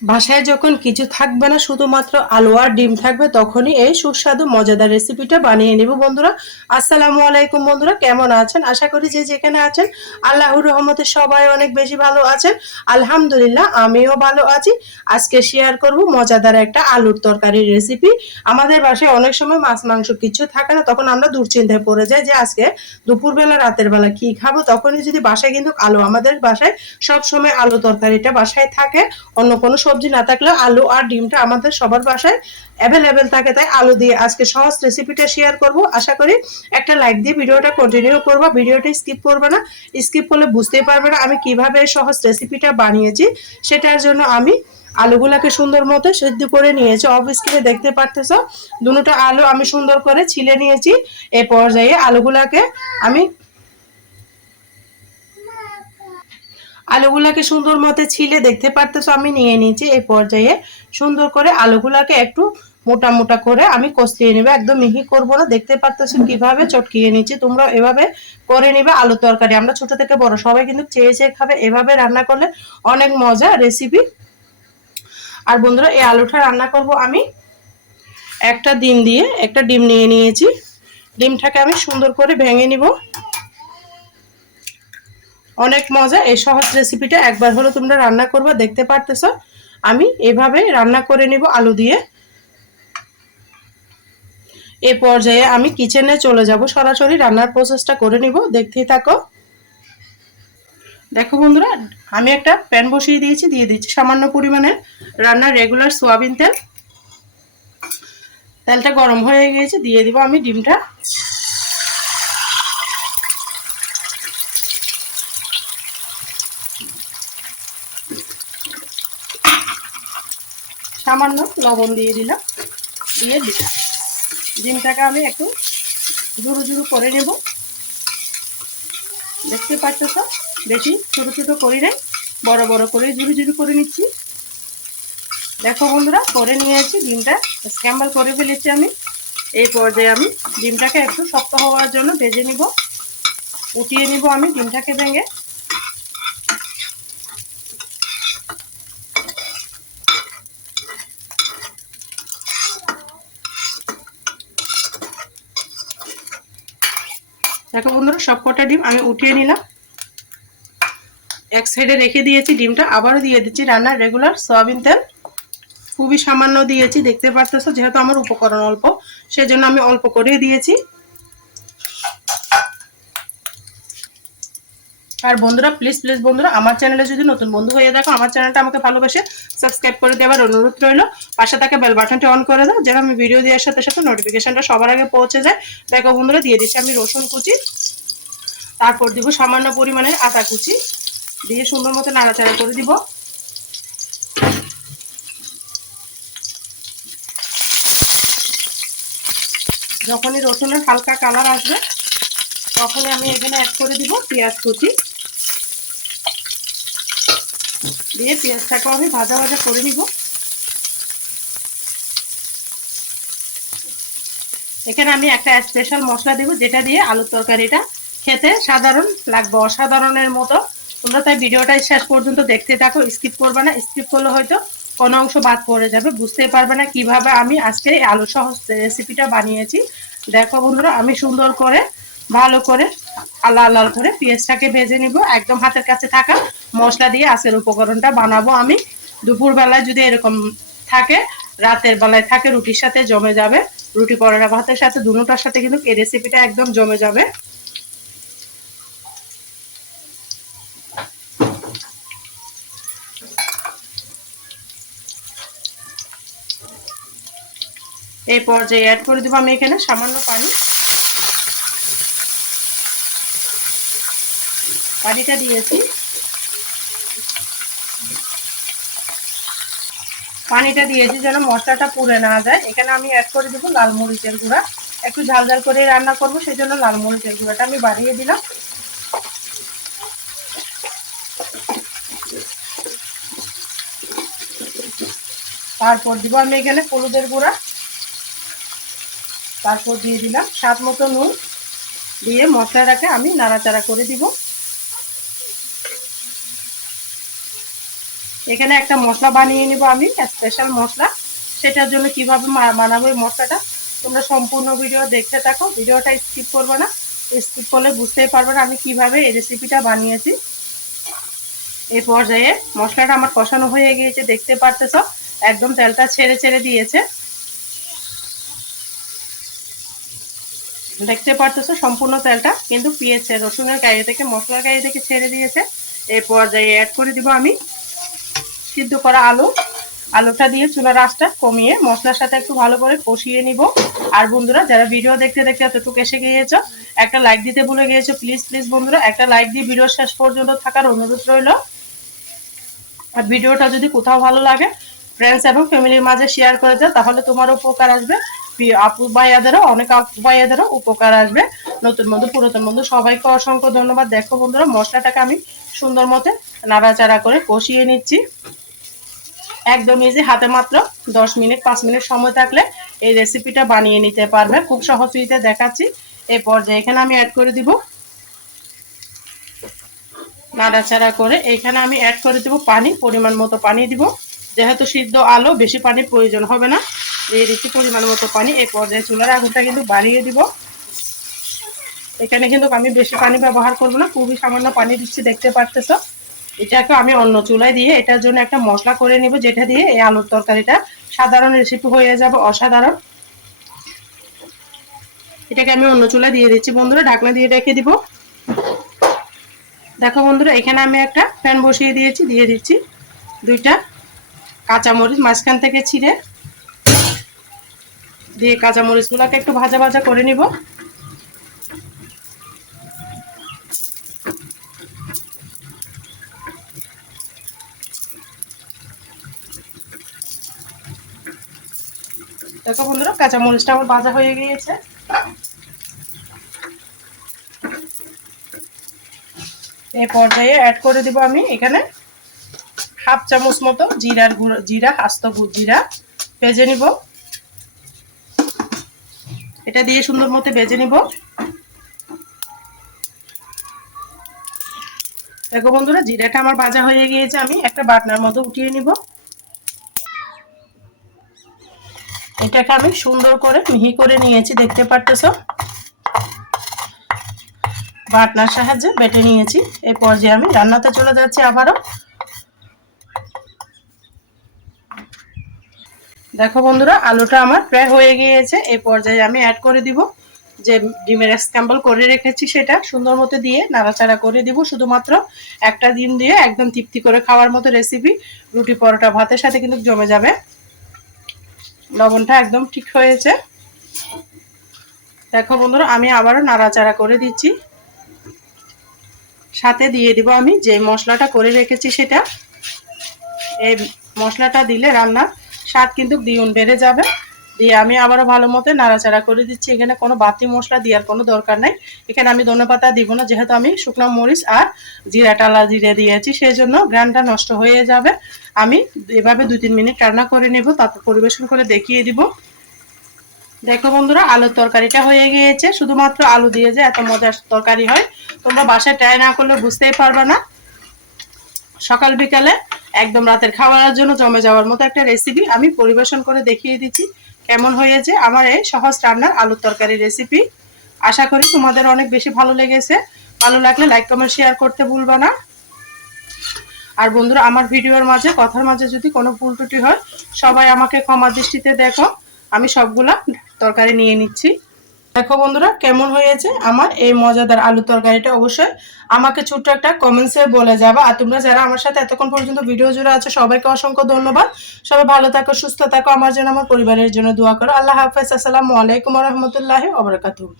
বাসায় যখন কিছু থাকবে না, শুধুমাত্র আলু আর ডিম থাকবে, তখনই এই সুস্বাদু মজাদার রেসিপিটা বানিয়ে নেব বন্ধুরা। আসসালামু আলাইকুম বন্ধুরা, কেমন আছেন? আশা করি যে যেখানে আছেন আল্লাহর রহমতে সবাই অনেক বেশি ভালো আছেন। আলহামদুলিল্লাহ, আমিও ভালো আছি। আজকে শেয়ার করব মজাদার একটা আলুর তরকারির রেসিপি। আমাদের বাসায় অনেক সময় মাছ মাংস কিছু থাকে না, তখন আমরা দুশ্চিন্তায় পড়ে যাই যে আজকে দুপুরবেলা রাতের বেলা কি খাবো। তখনই যদি বাসায় কিন্তু আলু, আমাদের বাসায় সব সময় আলু তরকারিটা বাসায় থাকে। অন্য কোনো সবজি না থাকলে আলু আর ডিমটা আমাদের সবার বাসায় অ্যাভেলেবেল থাকে, তাই আলু দিয়ে আজকে সহজ রেসিপিটা শেয়ার করব। আশা করি একটা লাইক দিয়ে ভিডিওটা কন্টিনিউ করবা, ভিডিওটা স্কিপ করবে না। স্কিপ করলে বুঝতেই পারবে না আমি কিভাবে সহজ রেসিপিটা বানিয়েছি। সেটার জন্য আমি আলুগুলাকে সুন্দর মতো সেদ্ধ করে নিয়েছি। অফ স্ক্রিনে দেখতে পারতেছ দুটো আলু আমি সুন্দর করে ছিলে নিয়েছি। এই পর্যায়ে আলুগুলাকে আমি আলুগুলাকে সুন্দর মতো ছিলে দেখতে পারতেছো আমি নিয়ে নিয়েছি। এই পর্যায়ে সুন্দর করে আলুগুলাকে একটু মোটা মোটা করে আমি কষিয়ে নেবে, একদম মিহি করব না। দেখতে পারতেছো কিভাবে চটকিয়ে নিচ্ছি, তোমরা এভাবে করে নিবে। আলু তরকারি আমরা ছোট থেকে বড় সবাই কিন্তু চেয়ে চেয়ে খাবে, এভাবে রান্না করলে অনেক মজা রেসিপি। আর বন্ধুরা, এই আলুটা রান্না করব আমি একটা ডিম দিয়ে। একটা ডিম নিয়ে নিয়েছি, ডিমটাকে আমি সুন্দর করে ভেঙে নিব। অনেক মজা এই সহজ রেসিপিটা, একবার হলো তোমরা রান্না করবা। দেখতে পারতেছো আমি এভাবে রান্না করে নিব আলু দিয়ে। এ পর্যায়ে আমি কিচেনে চলে যাব, সরাসরি রান্নার প্রসেসটা করে নিব, দেখতেই থাকো। দেখো বন্ধুরা, আমি একটা প্যান বসিয়ে দিয়েছি, দিয়ে দিচ্ছি সামান্য পরিমাণে রান্নার রেগুলার সোয়াবিন তেল। তেলটা গরম হয়ে গিয়েছে, দিয়ে দিব আমি ডিমটা। সামান্য লবণ দিয়ে দিলাম, দিয়ে দিলাম ডিমটাকে আমি একটু ঝুরু ঝুরু করে নেব। দেখতে পাচ্ছ, বেশি ছোট ছোট করি নাই, বড় বড় করে ঝুরু ঝুরু করে নিচ্ছি। দেখো বন্ধুরা, করে নিয়েছি ডিমটা, স্ক্র্যাম্বল করে ফেলেছি আমি। এই পর্যায়ে আমি ডিমটাকে একটু শক্ত হওয়ার জন্য ভেজে নিব, উঠিয়ে নিব আমি ডিমটাকে ভেঙে। দেখো বন্ধুরা, সবকটা ডিম আমি উঠিয়ে নিলাম, এক সাইডে রেখে দিয়েছি ডিমটা। আবারও দিয়ে দিচ্ছি রান্নার রেগুলার সয়াবিন তেল, খুবই সামান্য দিয়েছি। দেখতে পারতেছো যেহেতু আমার উপকরণ অল্প, সেজন্য আমি অল্প করে দিয়েছি। আর বন্ধুরা, প্লিজ প্লিজ বন্ধুরা, আমার চ্যানেলে যদি নতুন বন্ধু হয়ে দেখো, আমার চ্যানেলটা আমাকে ভালোবেসে সাবস্ক্রাইব করে দেওয়ার অনুরোধ রইল। পাশে থাকা বেল বাটনটি অন করে দাও, যেন আমি ভিডিও দেওয়ার সাথে সাথে নোটিফিকেশনটা সবার আগে পৌঁছে যায়। দেখো বন্ধুরা, দিয়ে দিচ্ছি আমি রসুন কুচি, তারপর দিব সামান্য পরিমাণে আদা কুচি, দিয়ে সুন্দর মতো নাড়াচাড়া করে দিব। যখনই রসুনের হালকা কালার আসবে, তখনই আমি এখানে অ্যাড করে দিব পেঁয়াজ কুচি, দিয়ে পেঁয়াজটাকে আমি ভাজা ভাজা করে নিব। এখানে আমি একটা স্পেশাল মশলা দেব, যেটা দিয়ে আলুর তরকারিটা খেতে সাধারণ লাগবে, অসাধারণের মতো। তোমরা তাই ভিডিওটা শেষ পর্যন্ত দেখতে থাকো, স্কিপ করবে না। স্কিপ করলে হয়তো কোনো অংশ বাদ পড়ে যাবে, বুঝতেই পারবে না কিভাবে আমি আজকে এই আলু সহ রেসিপিটা বানিয়েছি। দেখো বন্ধুরা, আমি সুন্দর করে ভালো করে লাল লাল করে পেঁয়াজটাকে ভেজে নিব। একদম হাতের কাছে থাকা মশলা দিয়ে আজকের উপকরণটা বানাবো আমি। দুপুর বেলায় যদি এরকম থাকে, রাতের বেলায় থাকে, রুটির সাথে জমে যাবে। রুটি পরোটা ভাতের সাথে দুটোটার সাথে কিন্তু এই রেসিপিটা একদম জমে যাবে। এই পর্যায়ে অ্যাড করে দেবো আমি এখানে সামান্য পানি। পানিটা দিয়েছি, পানিটা দিয়েছি যেন মশলাটা পুড়ে না যায়। এখানে আমি অ্যাড করে দেবো লাল মরিচের গুঁড়া। একটু ঝাল ঝাল করে রান্না করবো, সেই জন্য লাল মরিচের গুঁড়াটা আমি বাড়িয়ে দিলাম। তারপর দিব আমি এখানে হলুদের গুঁড়া, তারপর দিয়ে দিলাম স্বাদ মতো নুন, দিয়ে মশলাটাকে আমি নাড়াচাড়া করে দিব। এখানে একটা মশলা বানিয়ে নিব আমি, স্পেশাল মশলা। সেটার জন্য কিভাবে বানাবো এই মশলাটা তোমরা সম্পূর্ণ ভিডিও দেখতে থাকো, ভিডিওটা স্কিপ করবে না। স্কিপ করলে বুঝতেই পারবে না আমি কিভাবে এই রেসিপিটা বানিয়েছি। এই পর্যায়ে মশলাটা আমার কষানো হয়ে গিয়েছে, দেখতে পারতেছো একদম তেলটা ছেড়ে ছেড়ে দিয়েছে। দেখতে পারতেছো সম্পূর্ণ তেলটা কিন্তু পেঁয়াজ রসুনের গায়ে থেকে, মশলার গায়ে থেকে ছেড়ে দিয়েছে। এই পর্যায়ে অ্যাড করে দিব আমি সিদ্ধ করা আলু। আলুটা দিয়ে চুলার আঁচটা কমিয়ে মশলার সাথে একটু ভালো করে কষিয়ে নিব। আর বন্ধুরা যারা ভিডিও দেখতে দেখতে এতটুকু এসে গিয়েছো, একটা লাইক দিতে ভুলে গিয়েছো, প্লিজ প্লিজ বন্ধুরা একটা লাইক দিয়ে ভিডিও শেষ পর্যন্ত থাকার অনুরোধ রইল। আর ভিডিওটা যদি কোথাও ভালো লাগে ফ্রেন্ডস এবং ফ্যামিলির মাঝে শেয়ার করে দাও, তাহলে তোমার উপকার আসবে, আপু ভাইয়াদেরও, অনেক আপু ভাইয়াদেরও উপকার আসবে। নতুন বন্ধু পুরাতন বন্ধু সবাইকে অসংখ্য ধন্যবাদ। দেখো বন্ধুরা মশলাটাকে আমি সুন্দর মতো নাড়াচাড়া করে কষিয়ে নিচ্ছি। একদম ইজি, হাতে মাত্র 10 মিনিট 5 মিনিট সময় থাকলে এই রেসিপিটা বানিয়ে নিতে পারবে। খুব সহজে দেখাচ্ছি। এই পর্যায়ে এখানে আমি অ্যাড করে দিব, নাড়াচাড়া করে এখানে আমি অ্যাড করে দিব পানি, পরিমাণ মতো পানি দিব। যেহেতু সিদ্ধ আলু বেশি পানির প্রয়োজন হবে না, দিয়ে দিচ্ছি পরিমাণ মতো পানি। এই পর্যায়ে চুলার আগুনটা কিন্তু বাড়িয়ে দিব। এখানে কিন্তু আমি বেশি পানি ব্যবহার করব না, খুবই সামান্য পানি দিচ্ছি, দেখতে পারতেছ। এটাকে আমি অন্য চুলায় দিয়ে এটার জন্য একটা মশলা করে নিব, যেটা দিয়ে এই আলুর তরকারিটা সাধারণ রেসিপি হয়ে যাবে অসাধারণ। এটাকে আমি অন্য চুলায় দিয়ে দিচ্ছি বন্ধুরা, ঢাকনা দিয়ে রেখে দিব। দেখো বন্ধুরা এখানে আমি একটা প্যান বসিয়ে দিয়েছি, দিয়ে দিচ্ছি 2টা কাঁচামরিচ মাঝখান থেকে ছিঁড়ে দিয়ে কাঁচামরিচগুলোকে একটু ভাজা ভাজা করে নিব। দেখো বন্ধুরা কাঁচামরিচটা আমার ভাজা হয়ে গিয়েছে। এই পর্যায়ে অ্যাড করে দিব আমি এখানে হাফ চামচ মতো জিরার গুঁড়ো, জিরা আস্ত জিরা ভেজে নিব। এটা দিয়ে সুন্দর মতো ভেজে নিব। দেখো বন্ধুরা জিরাটা আমার ভাজা হয়ে গিয়েছে, আমি একটা বাটনার মধ্যে উঠিয়ে নিব। এটাকে আমি সুন্দর করে মিহি করে নিয়েছি, দেখতে পারতেছো বাটনার সাহায্যে বেটে নিয়েছি। এই পর্যায়ে আমি রান্নাতে চলে যাচ্ছি আবারও। দেখো বন্ধুরা আলুটা আমার প্রায় হয়ে গিয়েছে। এই পর্যায়ে আমি অ্যাড করে দিব যে ডিমের স্ক্র্যাম্বল করে রেখেছি, সেটা সুন্দর মতো দিয়ে নাড়াচাড়া করে দিব। শুধুমাত্র একটা ডিম দিয়ে একদম তৃপ্তি করে খাওয়ার মতো রেসিপি, রুটি পরোটা ভাতের সাথে কিন্তু জমে যাবে। লবণটা একদম ঠিক হয়েছে। দেখো বন্ধুরা আমি আবারও নাড়াচাড়া করে দিচ্ছি। সাথে দিয়ে দিব আমি যে মশলাটা করে রেখেছি সেটা। এই মশলাটা দিলে রান্নার স্বাদ কিন্তু দ্বিগুণ বেড়ে যাবে। দিয়ে আমি আবারও ভালো মতো নাড়াচাড়া করে দিচ্ছি। এখানে কোনো বাড়তি মশলা দেওয়ার কোনো দরকার নেই। এখানে আমি ধনেপাতা দিব না, যেহেতু আমি শুকনো মরিচ আর জিরা টালা জিরে দিয়েছি, সেই জন্য গ্রানটা নষ্ট হয়ে যাবে। আমি এভাবে 2-3 মিনিট রান্না করে নেব, তারপর পরিবেশন করে দেখিয়ে দিব। দেখো বন্ধুরা আলুর তরকারিটা হয়ে গিয়েছে। শুধুমাত্র আলু দিয়ে যে এত মজার তরকারি হয় তোমরা বাসায় ট্রাই না করলে বুঝতেই পারবে না। সকাল বিকালে একদম রাতের খাবারের জন্য জমে যাওয়ার মতো একটা রেসিপি আমি পরিবেশন করে দেখিয়ে দিচ্ছি কেমন হয়েছে আমার এই সহজ রান্নার আলুর তরকারি রেসিপি। আশা করি তোমাদের অনেক বেশি ভালো লেগেছে। ভালো লাগলে লাইক কমেন্ট শেয়ার করতে ভুলবা না। আর বন্ধুরা আমার ভিডিওর মাঝে কথার মাঝে যদি কোনো ভুল ত্রুটি হয় সবাই আমাকে ক্ষমা দৃষ্টিতে দেখো, আমি সবগুলা তরকারি নিয়ে নিচ্ছি। দেখো বন্ধুরা কেমন হয়েছে আমার এই মজাদার আলু তরকারিটা, অবশ্যই আমাকে ছোট্ট একটা কমেন্টসে বলে যাবা। আর তোমরা যারা আমার সাথে এতক্ষণ পর্যন্ত ভিডিও জুড়ে আছো সবাইকে অসংখ্য ধন্যবাদ। সবাই ভালো থাকো, সুস্থ থাকো, আমার জন্য আমার পরিবারের জন্য দোয়া করো। আল্লাহ হাফেজ, আসসালামু আলাইকুম ওয়া রাহমাতুল্লাহি ওয়া বারাকাতুহু।